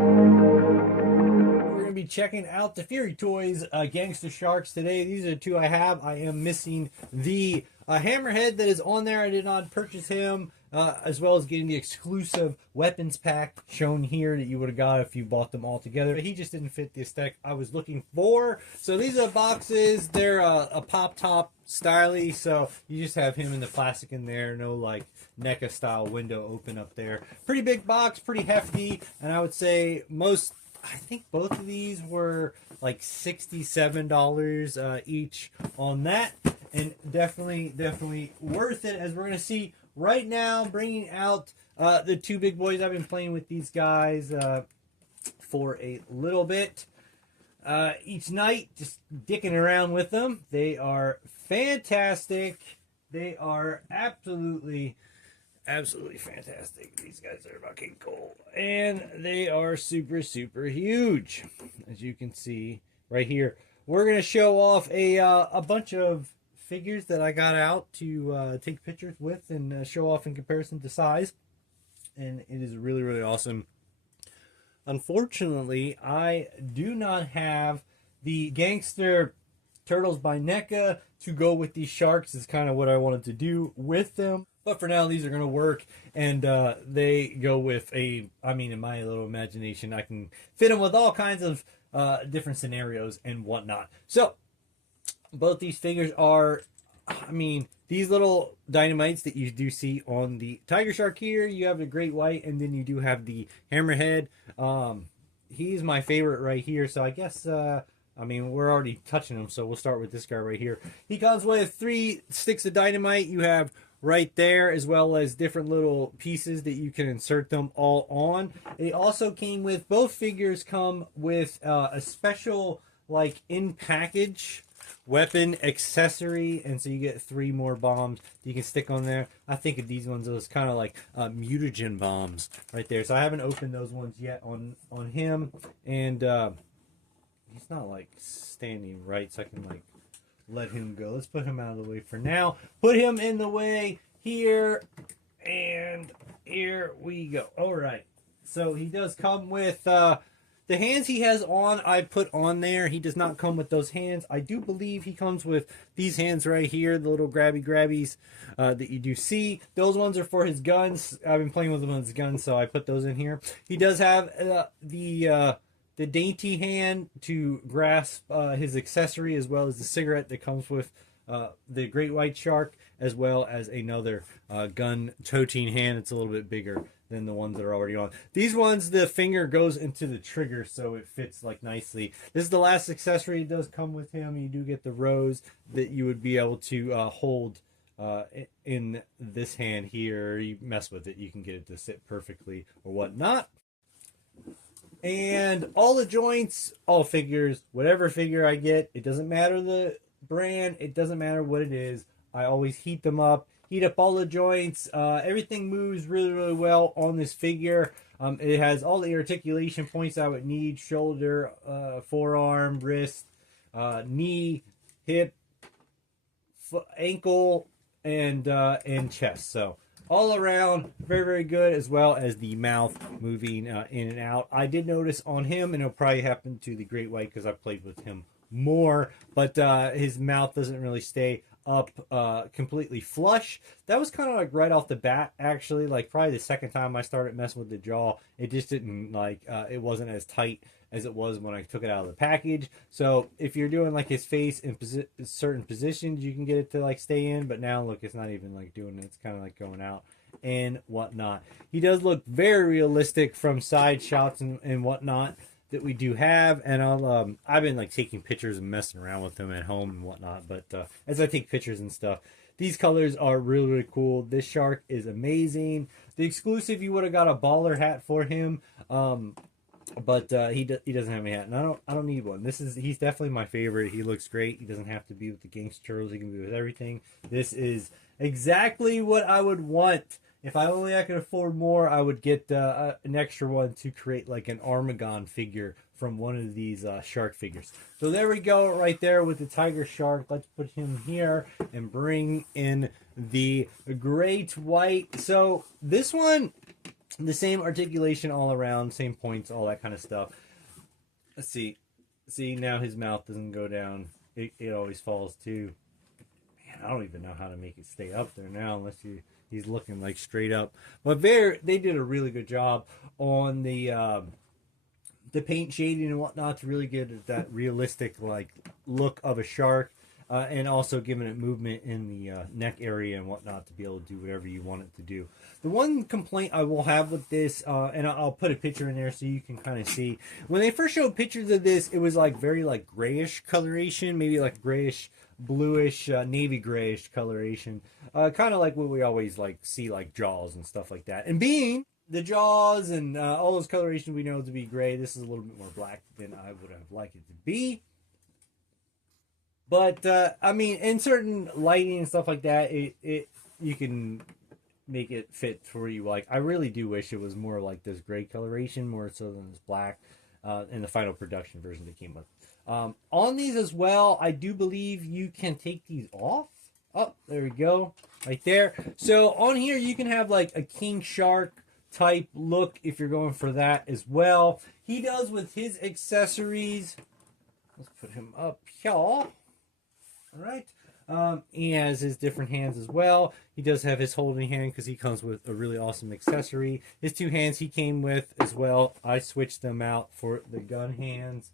We're going to be checking out the Furay Toys Gangster Sharks today. These are the two I have. I am missing the Hammerhead that is on there. I did not purchase him, as well as getting the exclusive weapons pack shown here that you would have got if you bought them all together. But he just didn't fit the aesthetic I was looking for. So these are boxes. They're a pop-top styly, so you just have him in the plastic in there. No like NECA style window open up there. Pretty big box, pretty hefty, and I would say I think both of these were like $67 each on that, and definitely worth it, as we're going to see right now. Bringing out the two big boys. I've been playing with these guys for a little bit each night, just dicking around with them. They are fantastic. They are absolutely fantastic. These guys are fucking cool, and they are super huge, as you can see right here. We're gonna show off a bunch of figures that I got out to take pictures with and show off in comparison to size, and it is really awesome. Unfortunately, I do not have the Gangster Turtles by NECA to go with these sharks. Is kind of what I wanted to do with them. But for now, these are going to work, and they go with in my little imagination, I can fit them with all kinds of different scenarios and whatnot. So, both these figures are, these little dynamites that you do see on the Tiger Shark here. You have the Great White, and then you do have the Hammerhead. He's my favorite right here, so I guess... we're already touching him, so we'll start with this guy right here. He comes with 3 sticks of dynamite. You have right there, as well as different little pieces that you can insert them all on. It also came with, both figures come with a special, like, in-package weapon accessory, and so you get 3 more bombs you can stick on there. I think of these ones as kind of like mutagen bombs right there. So I haven't opened those ones yet on him, and he's not like standing right, so I can like let him go. Let's put him out of the way for now. Put him in the way here, and here we go. All right. So he does come with the hands he has on. I put on there. He does not come with those hands. I do believe he comes with these hands right here, the little grabbies that you do see. Those ones are for his guns. I've been playing with him on his guns, so I put those in here. He does have the dainty hand to grasp his accessory, as well as the cigarette that comes with the Great White Shark, as well as another gun toting hand. It's a little bit bigger than the ones that are already on. These ones, the finger goes into the trigger, so it fits like nicely. This is the last accessory. It does come with him. You do get the rose that you would be able to hold in this hand here. You mess with it, you can get it to sit perfectly or whatnot. And all the joints, all figures, whatever figure I get, it doesn't matter the brand, it doesn't matter what it is, I always heat them up, heat up all the joints. Everything moves really well on this figure. It has all the articulation points I would need: shoulder, forearm, wrist, knee, hip, ankle, and chest. So all around, very good, as well as the mouth moving in and out. I did notice on him, and it'll probably happen to the Great White because I played with him more, but his mouth doesn't really stay up completely flush. That was kind of like right off the bat, actually. Like probably the second time I started messing with the jaw, it just didn't like, it wasn't as tight as it was when I took it out of the package. So if you're doing like his face in certain positions, you can get it to like stay in, but now look, it's not even like doing it. It's kind of like going out and whatnot. He does look very realistic from side shots and whatnot that we do have, and I've been like taking pictures and messing around with them at home and whatnot, but as I take pictures and stuff, these colors are really cool. This shark is amazing. The exclusive, you would have got a baller hat for him, but he doesn't have a hat, and I don't need one. He's definitely my favorite. He looks great. He doesn't have to be with the Gangster Turtles. He can be with everything. This is exactly what I would want. If I could afford more, I would get an extra one to create like an Armagon figure from one of these shark figures. So there we go, right there with the Tiger Shark. Let's put him here and bring in the Great White. So this one, The same articulation all around, same points, all that kind of stuff. Let's see. See, now his mouth doesn't go down. It always falls too. Man, I don't even know how to make it stay up there now unless he's looking like straight up. But they did a really good job on the paint shading and whatnot to really get that realistic like look of a shark. And also giving it movement in the neck area and whatnot to be able to do whatever you want it to do. The one complaint I will have with this, and I'll put a picture in there so you can kind of see. When they first showed pictures of this, it was like very like grayish coloration, maybe like grayish, bluish, navy grayish coloration. Kind of like what we always like see like Jaws and stuff like that. And being the Jaws and all those colorations we know to be gray, this is a little bit more black than I would have liked it to be. But I mean, in certain lighting and stuff like that, you can make it fit for you. Like, I really do wish it was more like this gray coloration, more so than this black, in the final production version that came with. On these as well, I do believe you can take these off. Oh, there we go, right there. So on here, you can have like a king shark type look if you're going for that as well. He does with his accessories. Let's put him up here. All right. He has his different hands as well. He does have his holding hand because he comes with a really awesome accessory. His two hands he came with as well. I switched them out for the gun hands.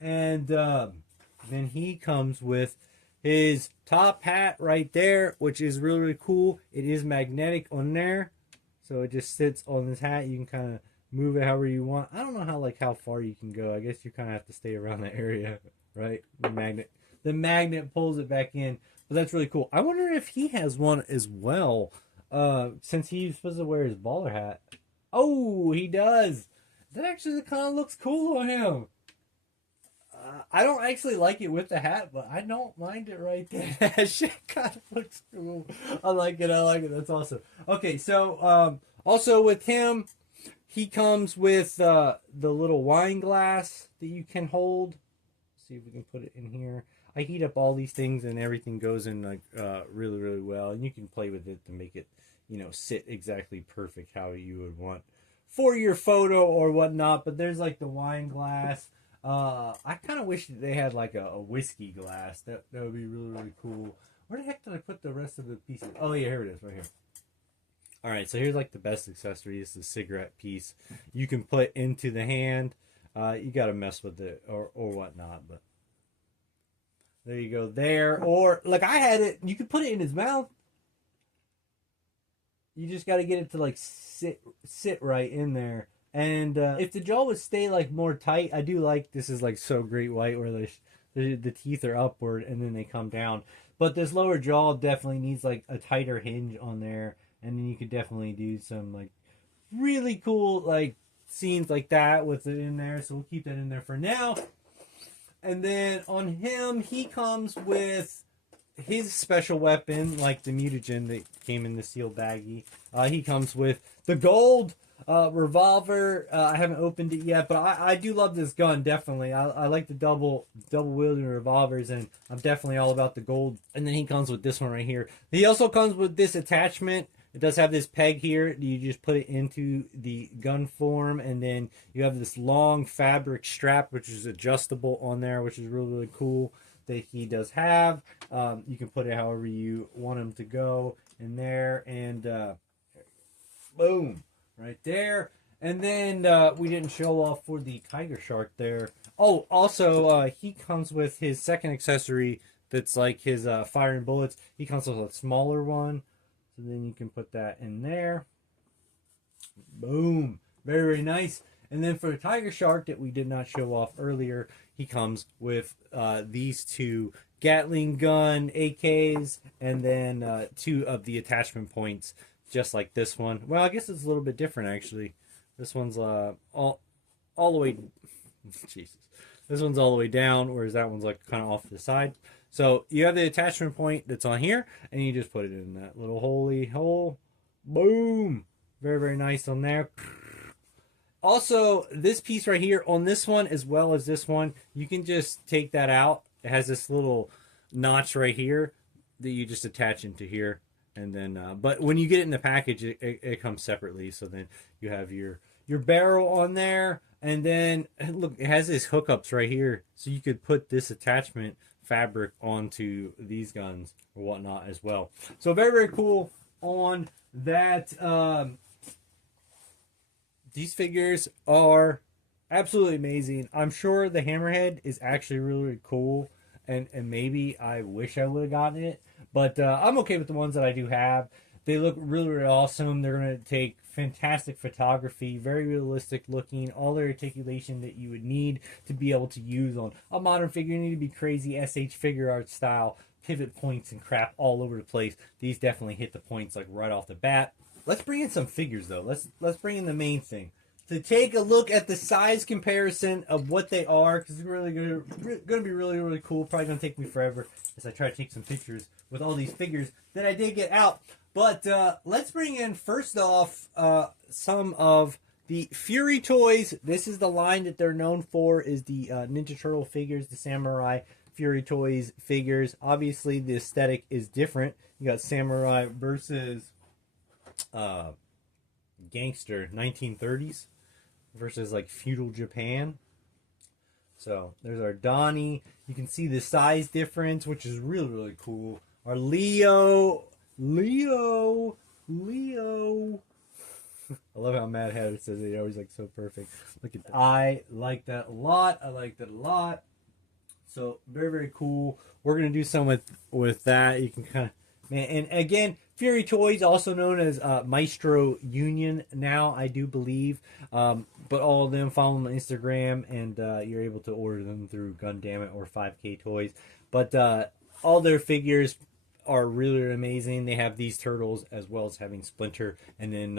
And then he comes with his top hat right there, which is really, really cool. It is magnetic on there. So it just sits on this hat. You can kind of move it however you want. I don't know how far you can go. I guess you kind of have to stay around the area, right? The magnet pulls it back in, but that's really cool. I wonder if he has one as well, since he's supposed to wear his baller hat. Oh, he does. That actually kind of looks cool on him. I don't actually like it with the hat, but I don't mind it right there. That shit kind of looks cool. I like it. That's awesome. Okay, so also with him, he comes with the little wine glass that you can hold. Let's see if we can put it in here. I heat up all these things and everything goes in like really, really well. And you can play with it to make it, sit exactly perfect how you would want for your photo or whatnot. But there's like the wine glass. I kind of wish that they had like a whiskey glass. That would be really, really cool. Where the heck did I put the rest of the pieces? Oh yeah, here it is, right here. All right, so here's like the best accessory. It's the cigarette piece. You can put into the hand. You got to mess with it or whatnot, but. There you go there. Or, like I had it, you could put it in his mouth. You just got to get it to, like, sit right in there. And if the jaw would stay, like, more tight, I do like, this is, like, so great white where the teeth are upward and then they come down. But this lower jaw definitely needs, like, a tighter hinge on there. And then you could definitely do some, like, really cool, like, scenes like that with it in there. So we'll keep that in there for now. And then on him, he comes with his special weapon, like the mutagen that came in the sealed baggie. He comes with the gold revolver. I haven't opened it yet, but I do love this gun, definitely. I like the double wielding revolvers, and I'm definitely all about the gold. And then he comes with this one right here. He also comes with this attachment. It does have this peg here. You just put it into the gun form, and then you have this long fabric strap, which is adjustable on there, which is really, really cool that he does have. You can put it however you want him to go in there, and boom, right there. And then we didn't show off for the tiger shark there. Oh, also, he comes with his second accessory that's like his firing bullets. He comes with a smaller one. So then you can put that in there. Boom. Very, very nice. And then for the tiger shark that we did not show off earlier, he comes with these two Gatling gun AKs and then two of the attachment points, just like this one. Well, I guess it's a little bit different, actually. This one's all the way... Jesus. This one's all the way down, whereas that one's like kind of off to the side. So you have the attachment point that's on here, and you just put it in that little holy hole. Boom! Very, very nice on there. Also, this piece right here on this one, as well as this one, you can just take that out. It has this little notch right here that you just attach into here. And then, but when you get it in the package, it comes separately. So then you have your barrel on there, and then look, it has these hookups right here, so you could put this attachment fabric onto these guns or whatnot as well. So very, very cool on that. These figures are absolutely amazing. I'm sure the hammerhead is actually really, really cool, and maybe I wish I would have gotten it, but I'm okay with the ones that I do have. They look really, really awesome. They're going to take fantastic photography, very realistic looking, all the articulation that you would need to be able to use on a modern figure. You need to be crazy SH figure art style, pivot points and crap all over the place. These definitely hit the points like right off the bat. Let's bring in some figures though. Let's bring in the main thing. To take a look at the size comparison of what they are, because it's really going to be really, really cool. Probably going to take me forever as I try to take some pictures with all these figures that I did get out. But let's bring in, first off, some of the Furay Toys. This is the line that they're known for, is the Ninja Turtle figures, the Samurai Furay Toys figures. Obviously, the aesthetic is different. You got Samurai versus Gangster 1930s versus like feudal Japan. So there's our Donnie. You can see the size difference, which is really, really cool. Our Leo. I love how Mad Hatter says it. He always like so perfect. Look at that. I like that a lot. So very, very cool. We're gonna do some with that. You can kind of, man, and again, Furay Toys, also known as Maestro Union now, I do believe. But all of them, follow them on Instagram, and you're able to order them through Gundamit or 5K Toys. But all their figures are really amazing. They have these turtles as well as having Splinter, and then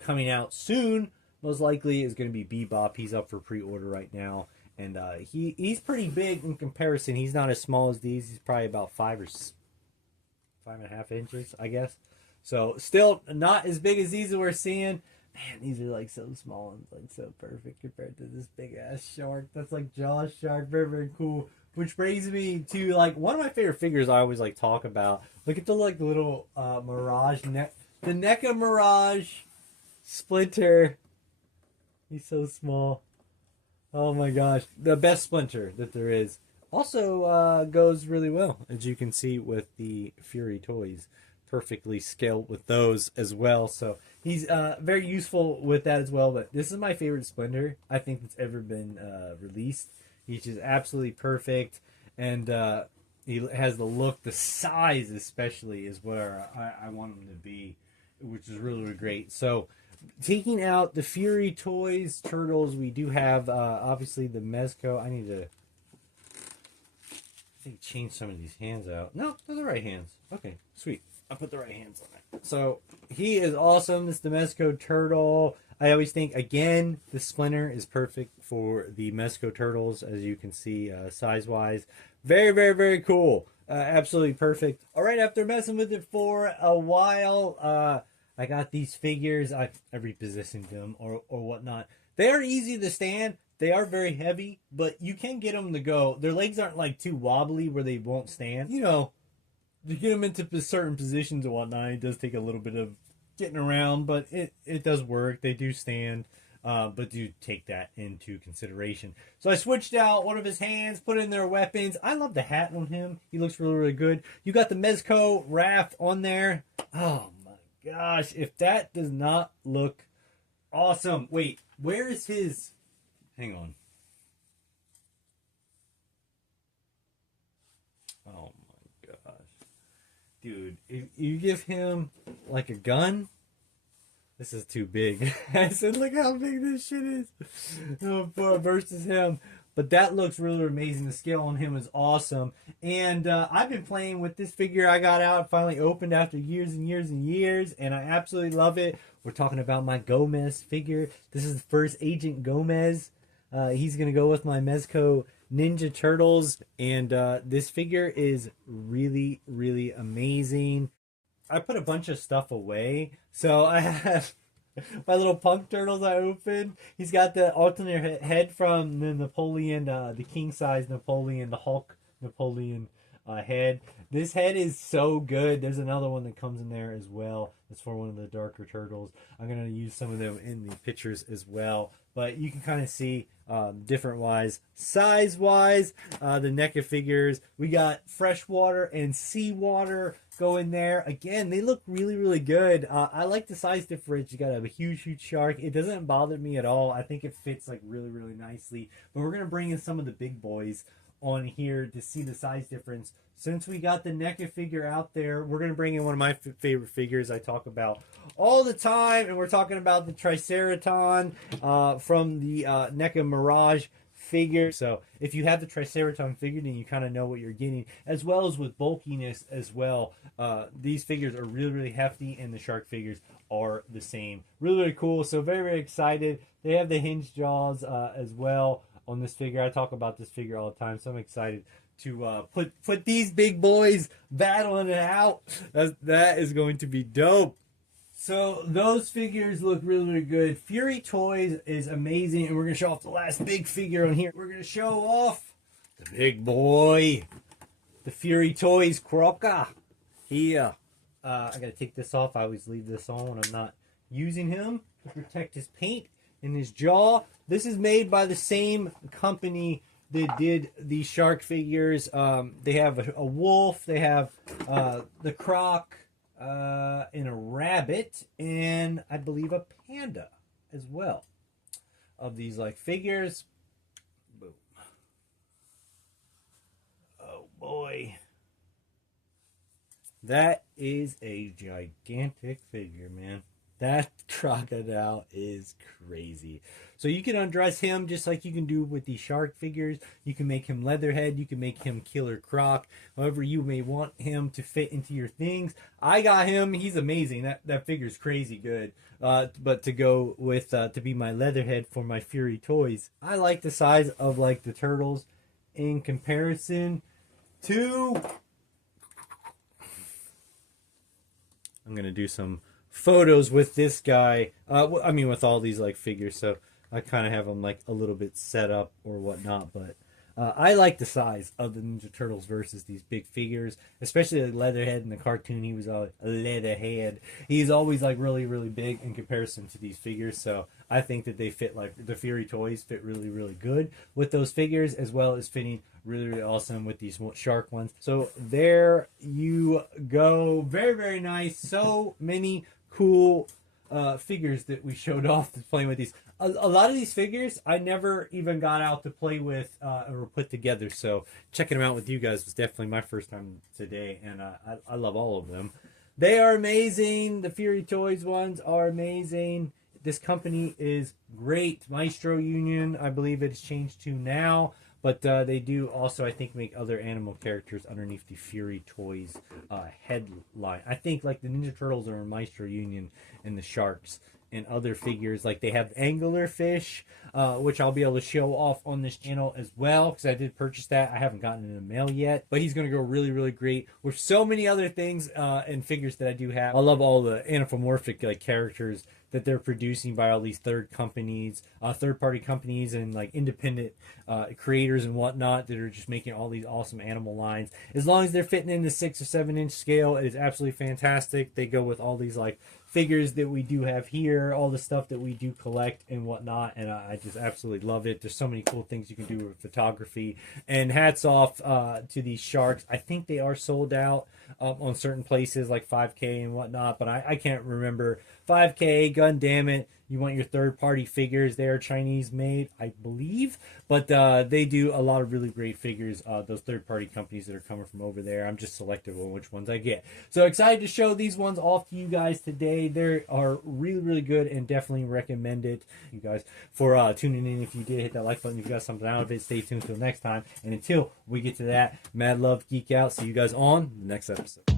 coming out soon, most likely, is going to be Bebop. He's up for pre-order right now, and he's pretty big in comparison. He's not as small as these. He's probably about 5.5 inches, I guess. So still not as big as these that we're seeing. Man, these are like so small and like so perfect compared to this big ass shark. That's like Jaws shark. Very, very cool. Which brings me to like one of my favorite figures I always like talk about. Look at the like little Mirage the NECA Mirage Splinter. He's so small. Oh my gosh, the best Splinter that there is. Also goes really well, as you can see with the Furay Toys. Perfectly scaled with those as well. So he's very useful with that as well. But this is my favorite Splinter I think that's ever been released. He's just absolutely perfect, and he has the look, the size especially is where I want him to be, which is really, really great. So taking out the Furay Toys turtles, we do have obviously the Mezco. I need to change some of these hands out. No, they're the right hands. Okay, sweet. I'll put the right hands on it. So he is awesome. This is the Mezco turtle. I always think, again, the Splinter is perfect for the Mezco turtles, as you can see, size-wise. Very, very, very cool. Absolutely perfect. All right, after messing with it for a while, I got these figures. I repositioned them or whatnot. They are easy to stand. They are very heavy, but you can get them to go. Their legs aren't like too wobbly where they won't stand. You know, to get them into certain positions and whatnot, it does take a little bit of getting around, but it does work. They do stand, but do take that into consideration. So I switched out one of his hands, put in their weapons. I love the hat on him. He looks really, really good. You got the Mezco raft on there. Oh my gosh, if that does not look awesome. Wait, where is his... Hang on. Oh my gosh. Dude, if you give him like a gun, this is too big. I said, look how big this shit is versus him. But that looks really amazing. The scale on him is awesome. And I've been playing with this figure I got out, finally opened after years and years and years, and I absolutely love it. We're talking about my Gomez figure. This is the first Agent Gomez. He's going to go with my Mezco Ninja Turtles, and this figure is really, really amazing. I put a bunch of stuff away, so I have my little punk turtles I opened. He's got the alternate head from the Napoleon, the king size Napoleon, the Hulk Napoleon head. This head is so good. There's another one that comes in there as well. It's for one of the darker turtles. I'm going to use some of them in the pictures as well. But you can kind of see different wise, size wise, the NECA figures. We got freshwater and seawater go in there. Again, they look really, really good. I like the size difference. You got a huge, huge shark. It doesn't bother me at all. I think it fits like really, really nicely. But we're going to bring in some of the big boys on here to see the size difference. Since we got the NECA figure out there, we're going to bring in one of my favorite figures I talk about all the time, and we're talking about the Triceraton from the NECA Mirage figure. So if you have the Triceraton figure, then you kind of know what you're getting, as well as with bulkiness as well. These figures are really, really hefty, and the shark figures are the same. Really, really cool. So very, very excited. They have the hinge jaws as well on this figure. I talk about this figure all the time, so I'm excited to put these big boys battling it out. That is going to be dope. So those figures look really, really good. Furay Toys is amazing, and we're going to show off the last big figure on here. We're going to show off the big boy, the Furay Toys Croca. Here. I got to take this off. I always leave this on when I'm not using him to protect his paint in his jaw. This is made by the same company that did the shark figures. They have a wolf, they have the croc, and a rabbit, and I believe a panda as well of these like figures. Boom. Oh boy. That is a gigantic figure, man. That crocodile is crazy. So you can undress him just like you can do with the shark figures. You can make him Leatherhead. You can make him Killer Croc. However you may want him to fit into your things. I got him. He's amazing. That figure's crazy good. But to go with, to be my Leatherhead for my Furay Toys, I like the size of like the turtles in comparison to... I'm going to do some photos with this guy. I mean, with all these like figures, so I kind of have them like a little bit set up or whatnot. But I like the size of the Ninja Turtles versus these big figures, especially like Leatherhead in the cartoon. He was always a Leatherhead. He's always like really, really big in comparison to these figures. So I think that they fit, like the Furay Toys fit really, really good with those figures, as well as fitting really, really awesome with these shark ones. So there you go. Very, very nice. So many cool figures that we showed off to playing with these. A lot of these figures I never even got out to play with or put together. So checking them out with you guys was definitely my first time today, and I love all of them. They are amazing. The Furay Toys ones are amazing. This company is great. Maestro Union, I believe it has changed to now. But they do also, I think, make other animal characters underneath the Furay Toys headline. I think like the Ninja Turtles are in Maestro Union, and the Sharks and other figures. Like they have anglerfish, which I'll be able to show off on this channel as well, because I did purchase that. I haven't gotten it in the mail yet, but he's going to go really, really great with so many other things and figures that I do have. I love all the anthropomorphic like characters that they're producing by all these third-party companies and like independent creators and whatnot that are just making all these awesome animal lines. As long as they're fitting in the 6 or 7 inch scale, it is absolutely fantastic. They go with all these like figures that we do have here, all the stuff that we do collect and whatnot, and I just absolutely love it. There's so many cool things you can do with photography, and hats off to these sharks. I think they are sold out on certain places like 5K and whatnot, but I can't remember. 5K, gun damn it, you want your third-party figures. They are Chinese made, I believe, but they do a lot of really great figures, those third-party companies that are coming from over there. I'm just selective on which ones I get. So excited to show these ones off to you guys today. They are really, really good and definitely recommend it. You guys for tuning in. If you did, hit that like button if you got something out of it. Stay tuned until next time, and until we get to that, mad love, geek out. See you guys on the next episode.